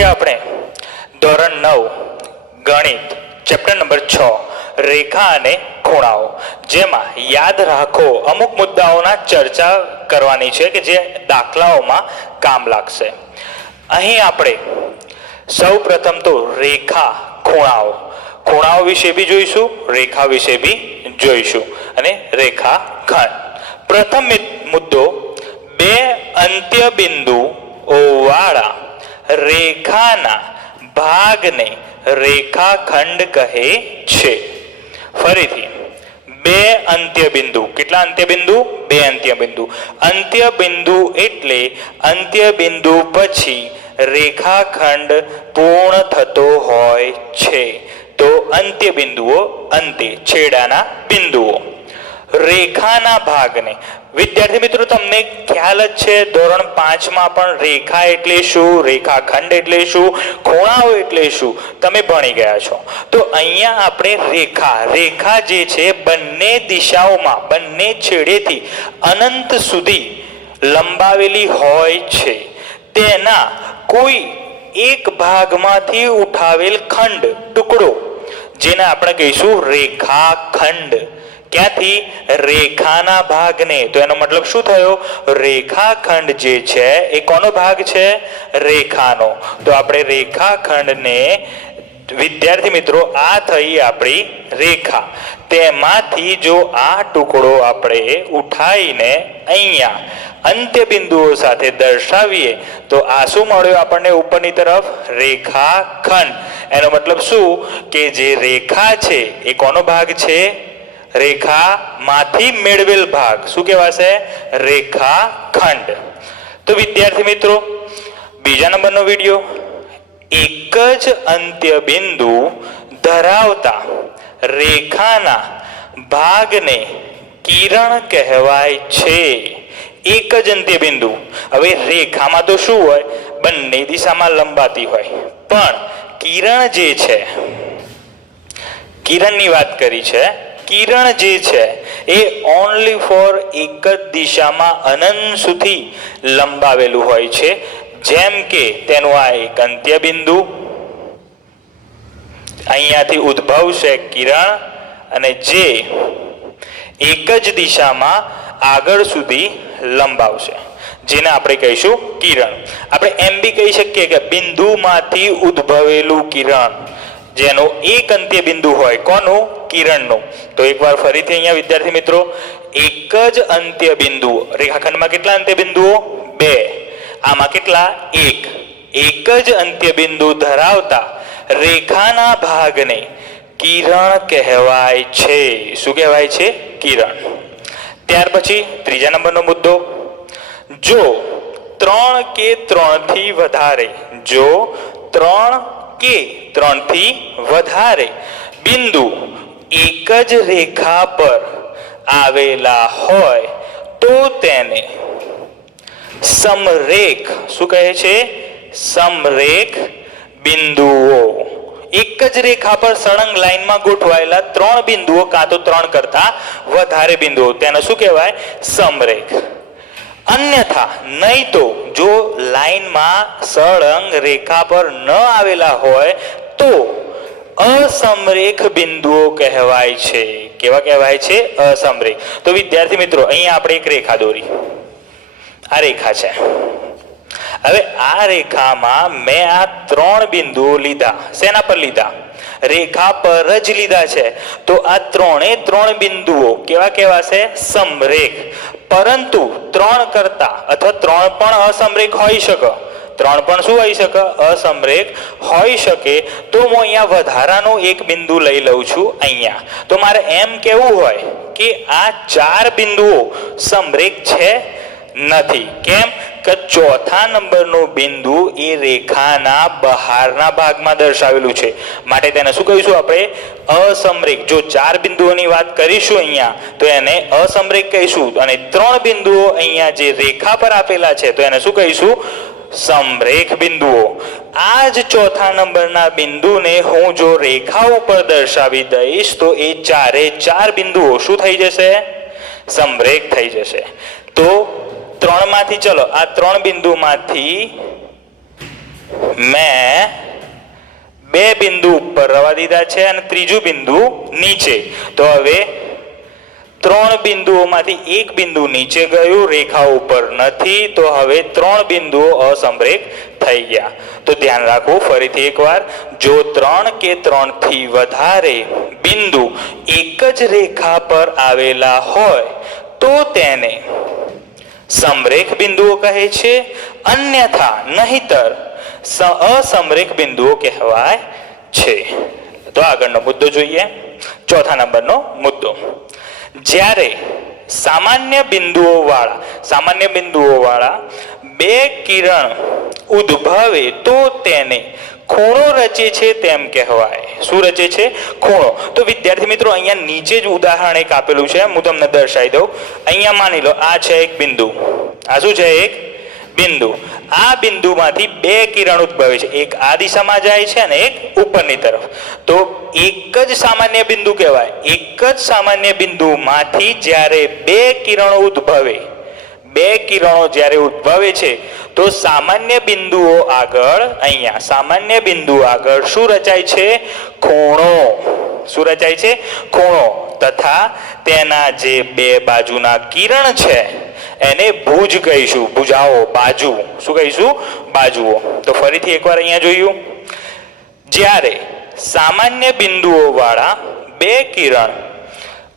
છીએ આપણે ધોરણ 9 ગણિત ચેપ્ટર નંબર 6 રેખા અને ખૂણાઓ, જેમાં યાદ રાખો અમુક મુદ્દાઓના ચર્ચા કરવાની છે કે જે દાખલાઓમાં કામ લાગશે. અહીં આપણે સૌ પ્રથમ તો રેખા ખૂણાઓ વિશે બી જોઈશું, રેખા વિશે બી જોઈશું અને રેખાખંડ. પ્રથમ મુદ્દો, બે અંત્ય બિંદુઓ વાળા રેખાના ભાગને રેખાખંડ કહે છે. ફરીથી, બે અંત્ય બિંદુ. કેટલા અંત્ય બિંદુ? બે અંત્ય બિંદુ. અંત્ય બિંદુ એટલે અંત્ય બિંદુ પછી રેખાખંડ પૂર્ણ થતો હોય છે, તો અંત્ય બિંદુઓ, અંતે છેડાના બિંદુઓ. રેખાના ભાગને, વિદ્યાર્થી મિત્રો તમને ખ્યાલ જ છે ધોરણ 5માં પણ રેખા એટલે શું, રેખાખંડ એટલે શું, ખૂણાઓ એટલે શું તમે ભણી ગયા છો. તો અહીંયા આપણે રેખા જે છે બંને દિશાઓમાં, બંને છેડેથી અનંત સુધી લંબાવેલી હોય છે. તેના કોઈ એક ભાગમાંથી ઉઠાવેલ ખંડ, ટુકડો, જેને આપણે કહીશું રેખાખંડ. ક્યાંથી? રેખાના ભાગને. તો એનો મતલબ શું થયો? રેખાખંડ જે છે એ કોનો ભાગ છે? રેખાનો. તો આપણે રેખાખંડને, વિદ્યાર્થી મિત્રો આ થઈ આપણી રેખા. તેમાંથી જો આ ટુકડો આપણે ઉઠાવીને અહીંયા અંત્ય બિંદુઓ સાથે દર્શાવીએ તો આ શું મળ્યો આપણને ઉપરની તરફ? રેખાખંડ. એનો મતલબ શું કે જે રેખા છે એ કોનો ભાગ છે? રેખામાંથી મેળવેલ ભાગ. શું કહેવાશે? રેખાખંડ. તો વિદ્યાર્થી મિત્રો બીજા નંબરનો વિડીયો, એક જ અંત્ય બિંદુ ધરાવતા રેખાના ભાગને કિરણ કહેવાય છે. એક જ અંત્ય બિંદુ. હવે રેખામાં તો શું હોય? બંને દિશામાં લંબાતી હોય, પણ કિરણ જે છે, કિરણની વાત કરી છે, કિરણ જે છે એ ઓનલી ફોર એક જ દિશામાં અનંત સુધી લંબાવેલું હોય છે. જેમ કે તેનું આ એક અંત્ય બિંદુ, અહીંયાથી ઉદ્ભવશે કિરણ અને જે એક જ દિશામાં આગળ સુધી લંબાવશે, જેને આપણે કહીશું કિરણ. આપણે એમ બી કહી શકીએ કે બિંદુમાંથી ઉદ્ભવેલું કિરણ, જેનો એક અંત્ય બિંદુ હોય. કોનું? કિરણનું. તો એકવાર ફરીથી અહીંયા વિદ્યાર્થી મિત્રો, એક જ અંત્ય બિંદુ. રેખાખંડમાં કેટલા અંત્ય બિંદુઓ? બે. આમાં કેટલા? એક જ અંત્ય બિંદુ ધરાવતા રેખાના ભાગને કિરણ કહેવાય છે. શું કહેવાય છે? કિરણ. ત્યાર પછી ત્રીજા નંબરનો મુદ્દો, જો 3 કે 3 થી વધારે, જો 3 કે 3 થી વધારે બિંદુ એક જ રેખા પર આવેલા હોય તો તેને સમરેખ. શું કહે છે? સમરેખ બિંદુઓ. એક જ રેખા પર સળંગ લાઈનમાં ગોઠવાયેલા 3 બિંદુઓ કાં તો 3 કરતા વધારે બિંદુઓ, તેને શું કહેવાય? સમરેખ. અન્યથા નહીં તો જો લાઈનમાં સળંગ રેખા પર ન આવેલા હોય તો અસમરેખ બિંદુઓ કહેવાય છે. કેવા કહેવાય છે? અસમરેખ. તો વિદ્યાર્થી મિત્રો અહીંયા આપણે એક રેખા દોરી. આ રેખા છે. હવે આ રેખામાં મેં આ 3 બિંદુઓ લીધા. શેના પર લીધા? રેખા પર જ લીધા છે. તો આ 3 બિંદુઓ કેવા કહેવાશે? સમરેખ. પરંતુ 3 કરતા અથવા 3 પણ અસમરેખ હોઈ શકે. 3 પણ શું હોઈ શકે? અસમરેખ હોઈ શકે. તો હું અહીંયા વધારાનો એક બિંદુ લઈ લઉં છું અહીંયા. તો મારે એમ કહેવું હોય કે આ 4 બિંદુઓ સમરેખ છે? નથી. કેમ? કે ચોથા નંબરનું બિંદુ એ રેખાના બહારના ભાગમાં દર્શાવેલું છે, માટે તેને શું કહીશું આપણે? અસમરેખ. જો 4 બિંદુઓની વાત કરીશું અહીંયા તો એને અસમરેખ કહીશું, અને 3 બિંદુઓ અહીંયા જે રેખા પર આપેલા છે તો એને શું કહીશું? સમરેખ બિંદુઓ. આ જ ચોથા નંબરના બિંદુને હું જો રેખા ઉપર દર્શાવી દઈશ તો એ 4 બિંદુઓ શું થઈ જશે? સમરેખ થઈ જશે. તો 3 માંથી, ચલો આ 3 બિંદુમાંથી મેં બે બિંદુ ઉપર રવા દીધા છે અને ત્રીજું બિંદુ નીચે. તો હવે ત્રણ બિંદુઓમાંથી એક બિંદુ નીચે ગયું, રેખા ઉપર નથી, તો હવે ત્રણ બિંદુઓ અસમરેખ થઈ ગયા. તો ધ્યાન રાખવું ફરીથી એકવાર, જો 3 કે 3 થી વધારે બિંદુ એક જ રેખા પર આવેલા હોય તો તેને સમરેખ બિંદુઓ કહે છે, અન્યથા નહીતર અસમરેખ બિંદુઓ કહેવાય છે. તો આગળનો મુદ્દો જોઈએ, ચોથા નંબરનો મુદ્દો. જ્યારે સામાન્ય બિંદુઓ વાળા બે કિરણ ઉદ્ભવે તો તેને ખૂણો રચે છે તેમ કહેવાય. શું રચે છે? ખૂણો. તો વિદ્યાર્થી મિત્રો અહીંયા નીચે જ ઉદાહરણ એક આપેલું છે, હું તમને દર્શાવી દઉં. અહીંયા માની લો આ છે એક બિંદુ, આ શું છે? એક બિંદુ. આ બિંદુમાંથી બે કિરણ ઉદ્ભવે છે, એક આ દિશામાં જાય છે અને એક ઉપરની તરફ. તો એક જ સામાન્ય બિંદુ કહેવાય. એક જ સામાન્ય બિંદુમાંથી જ્યારે બે કિરણો જ્યારે ઉદ્ભવે છે તો સામાન્ય બિંદુઓ આગળ, અહીંયા સામાન્ય બિંદુ આગળ શું રચાય છે? ખૂણો. શું રચાય છે? ખૂણો. તથા તેના જે બે બાજુના કિરણ છે એને ભુજ કહીશું. ભુજાઓ, બાજુ. શું કહીશું? બાજુઓ. તો ફરીથી એકવાર અહીંયા જોયું, જ્યારે સામાન્ય બિંદુઓ વાળા બે કિરણ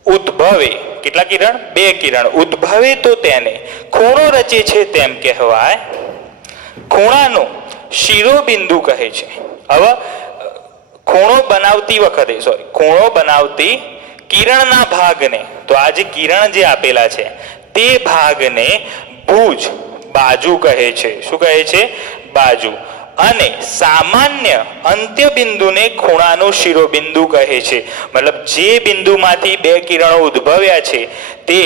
ઉદ્ભવે, કેટલા કિરણ? બે કિરણ ઉદ્ભવે તો તેને ખૂણો રચે છે તેમ કહેવાય. ખૂણાનું શિરોબિંદુ કહે છે. હવે ખૂણો બનાવતી કિરણના ભાગને, તો આ જે કિરણ જે આપેલા છે તે ભાગને ભુજ, બાજુ કહે છે. શું કહે છે? બાજુ. અને સામાન્ય અંત્યબિંદુને ખૂણાનું શિરોબિંદુ કહે છે. મતલબ જે બિંદુમાંથી બે કિરણો ઉદ્ભવ્યા છે તે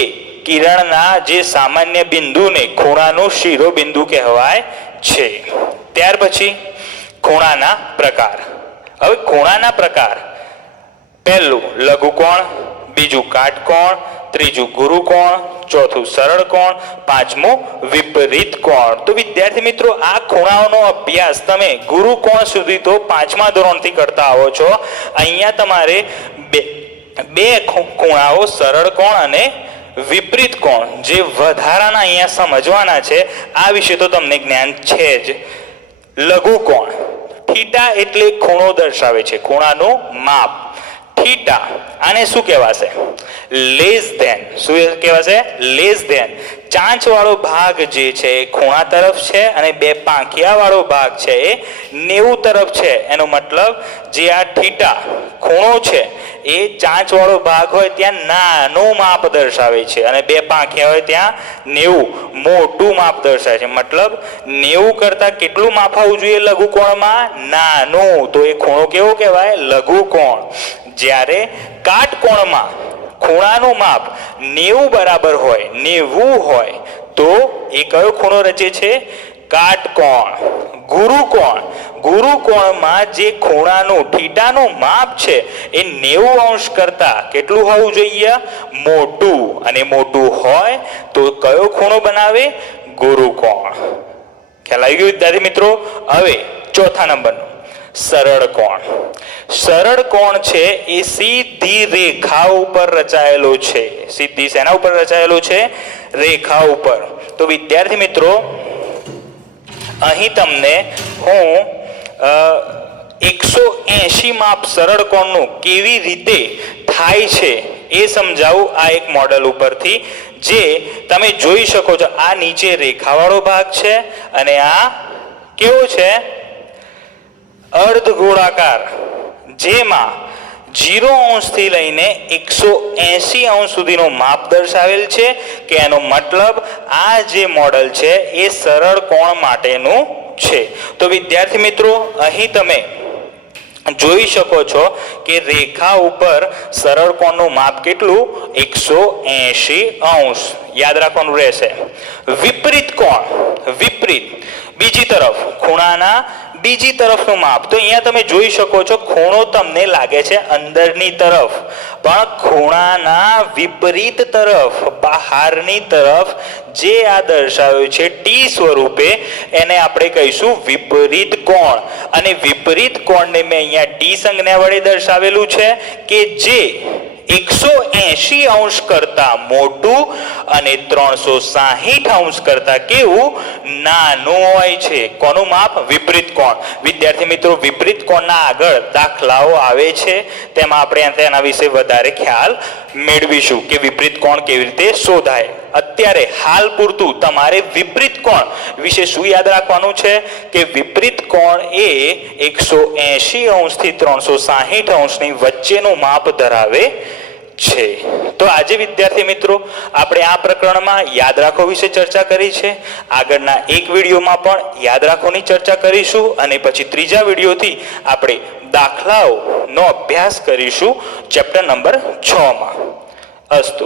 કિરણના જે સામાન્ય બિંદુને ખૂણાનું શિરોબિંદુ કહેવાય છે. ત્યાર પછી ખૂણાના પ્રકાર. હવે ખૂણાના પ્રકાર, પહેલું લઘુકોણ, બીજું કાટકોણ, ત્રીજું ગુરુકોણ, ચોથું સરળ કોણ, પાંચમું વિપરીત કોણ. તો વિદ્યાર્થી મિત્રો આ ખૂણાઓનો અભ્યાસ તમે ગુરુકોણ સુધી તો 5મા ધોરણથી કરતા આવો છો. અહીંયા તમારે બે ખૂણાઓ સરળ કોણ અને વિપરીત કોણ જે વધારાના અહીંયા સમજવાના છે. આ વિશે તો તમને જ્ઞાન છે જ. લઘુકોણ, થીટા એટલે ખૂણો દર્શાવે છે, ખૂણાનું માપ. થીટા આને શું કહેવાશે? Less than. શું કહેવાશે? Less than. ચાંચ વાળો ભાગ જે છે એ ખૂણા તરફ છે અને બે પાંખિયા વાળો ભાગ છે એ 90 તરફ છે. એનો મતલબ જે આ થીટા ખૂણો છે એ ચાંચ વાળો ભાગ હોય ત્યાં નાનું માપ દર્શાવે છે અને બે પાંખિયા હોય ત્યાં 90 મોટું માપ દર્શાવે છે. મતલબ 90 કરતા કેટલું માપ આવવું જોઈએ લઘુકોણમાં? નાનું. તો એ ખૂણો કેવો કહેવાય? લઘુકોણ. જ્યારે કાટકોણમાં ખૂણાનું માપ 90 બરાબર હોય, 90 હોય તો એ કયો ખૂણો રચે છે? કાટકોણ. ગુરુકોણમાં જે ખૂણાનું થીટાનું માપ છે એ 90 અંશ કરતા કેટલું હોવું જોઈએ? મોટું. અને મોટું હોય તો કયો ખૂણો બનાવે? ગુરુકોણ. ખ્યાલ આવી ગયો વિદ્યાર્થી મિત્રો? હવે ચોથા નંબરનો સરળ કોણ. સરળ કોણ છે એ સીધી રેખા ઉપર રચાયેલો છે. સીધી શેના ઉપર રચાયેલો છે? રેખા ઉપર. તો વિદ્યાર્થી મિત્રો અહીં તમને હું 180 માપ સરળ કોણનું કેવી રીતે થાય છે એ સમજાવું આ એક મોડેલ ઉપરથી, જે તમે જોઈ શકો છો. આ નીચે રેખાવાળો ભાગ છે અને આ કેવો છે? અર્ધ ગોળાકાર, જેમાં 0 અંશથી લઈને 180 અંશ સુધીનો માપ દર્શાવેલ છે. કે એનો મતલબ આ જે મોડલ છે એ સરળ કોણ માટેનું છે. તો વિદ્યાર્થી મિત્રો અહીં તમે જોઈ શકો છો કે રેખા ઉપર સરળ કોણનું માપ કેટલું? 180 અંશ. યાદ રાખવાનું રહેશે. વિપરીત કોણ, વિપરીત બીજી તરફ ખૂણાના બીજી તરફનું માપ. તો અહીંયા તમે જોઈ શકો છો ખૂણો તમને લાગે છે અંદરની તરફ, પણ ખૂણાના વિપરીત તરફ, બહારની તરફ જે આ દર્શાવ્યું છે ટી સ્વરૂપે, એને આપણે કહીશું વિપરીત કોણ. અને વિપરીત કોણને મેં અહીંયા ટી સંજ્ઞા વડે દર્શાવેલું છે કે જે 180 અંશ કરતા મોટું અને 360 અંશ કરતા કેવું નાનું હોય છે. કોનું માપ? વિપરીત કોણ. વિદ્યાર્થી મિત્રો, વિપરીત કોણના આગળ દાખલાઓ આવે છે, તેમાં આપણે તેના વિશે વધારે ખ્યાલ મેળવીશું કે વિપરીત કોણ કેવી રીતે શોધાય. અત્યારે હાલ પૂરતું તમારે વિપરીત કોણ વિશે શું યાદ રાખવાનું છે કે વિપરીત કોણ એ 180 અંશથી 360 અંશની વચ્ચેનું માપ ધરાવે છે. તો આજે વિદ્યાર્થી મિત્રો આપણે આ પ્રકરણમાં યાદ રાખો વિશે ચર્ચા કરી છે. આગળના એક વિડીયોમાં પણ યાદ રાખોની ચર્ચા કરીશું અને પછી ત્રીજા વિડીયોથી આપણે દાખલાઓનો અભ્યાસ કરીશું ચેપ્ટર નંબર 6 માં. અસ્તુ.